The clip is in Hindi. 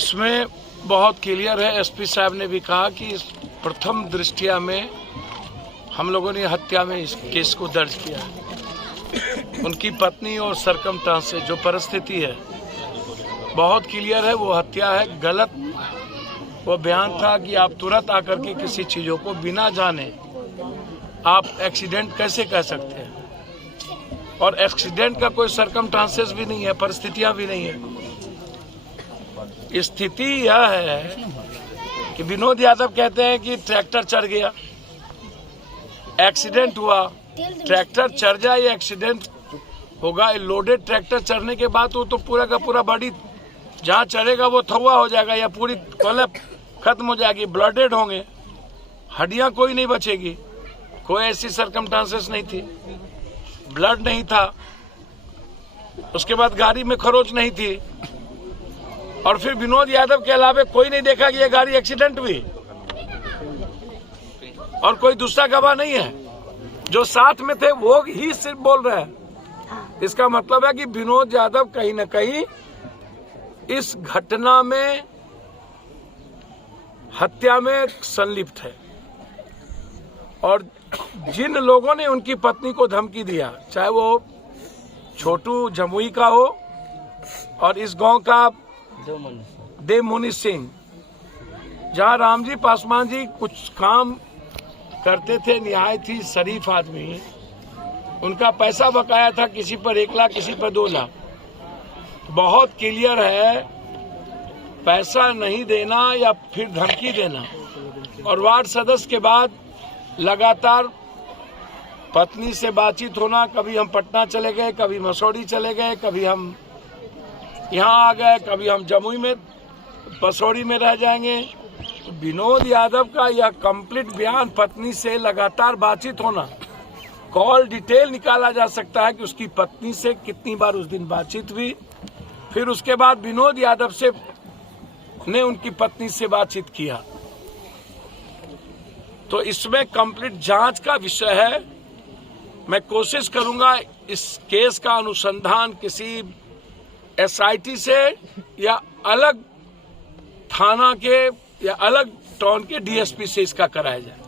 इसमें बहुत क्लियर है। एसपी साहब ने भी कहा कि प्रथम दृष्टिया में हम लोगों ने हत्या में इस केस को दर्ज किया है। उनकी पत्नी और सरकमस्टेंस से जो परिस्थिति है बहुत क्लियर है, वो हत्या है, गलत वो बयान था कि आप तुरंत आकर के किसी चीजों को बिना जाने आप एक्सीडेंट कैसे कह सकते हैं, और एक्सीडेंट का कोई सरकमस्टेंसेस भी नहीं है, परिस्थितियां भी नहीं है। स्थिति यह है कि विनोद यादव कहते हैं कि ट्रैक्टर चढ़ गया, एक्सीडेंट हुआ। ट्रैक्टर चढ़ जाए या एक्सीडेंट होगा, लोडेड ट्रैक्टर चढ़ने के बाद वो तो पूरा का पूरा बॉडी जहाँ चढ़ेगा वो थवा हो जाएगा या पूरी कोलैप खत्म हो जाएगी, ब्लडेड होंगे, हड्डियां कोई नहीं बचेगी। कोई ऐसी सरकमस्टेंसेस नहीं थी, ब्लड नहीं था, उसके बाद गाड़ी में खरोच नहीं थी, और फिर विनोद यादव के अलावा कोई नहीं देखा कि ये गाड़ी एक्सीडेंट हुई, और कोई दूसरा गवाह नहीं है। जो साथ में थे वो ही सिर्फ बोल रहे हैं। इसका मतलब है कि विनोद यादव कहीं न कहीं इस घटना में, हत्या में संलिप्त है। और जिन लोगों ने उनकी पत्नी को धमकी दिया, चाहे वो छोटू जमुई का हो और इस गांव का देवमुनि सिंह, जहां रामजी पासवान जी कुछ काम करते थे, निहायत ही शरीफ आदमी, उनका पैसा बकाया था, किसी पर 1 लाख, किसी पर 2 लाख। बहुत क्लियर है, पैसा नहीं देना या फिर धमकी देना। और वार्ड सदस्य के बाद लगातार पत्नी से बातचीत होना, कभी हम पटना चले गए, कभी मसौड़ी चले गए, कभी हम यहाँ आ गए, कभी हम जमुई में मसौड़ी में रह जाएंगे। तो विनोद यादव का यह कंप्लीट बयान, पत्नी से लगातार बातचीत होना, कॉल डिटेल निकाला जा सकता है कि उसकी पत्नी से कितनी बार उस दिन बातचीत हुई, फिर उसके बाद विनोद यादव से ने उनकी पत्नी से बातचीत किया। तो इसमें कंप्लीट जांच का विषय है। मैं कोशिश करूंगा इस केस का अनुसंधान किसी एसआईटी से या अलग थाना के या अलग टाउन के डीएसपी से इसका कराया जाए।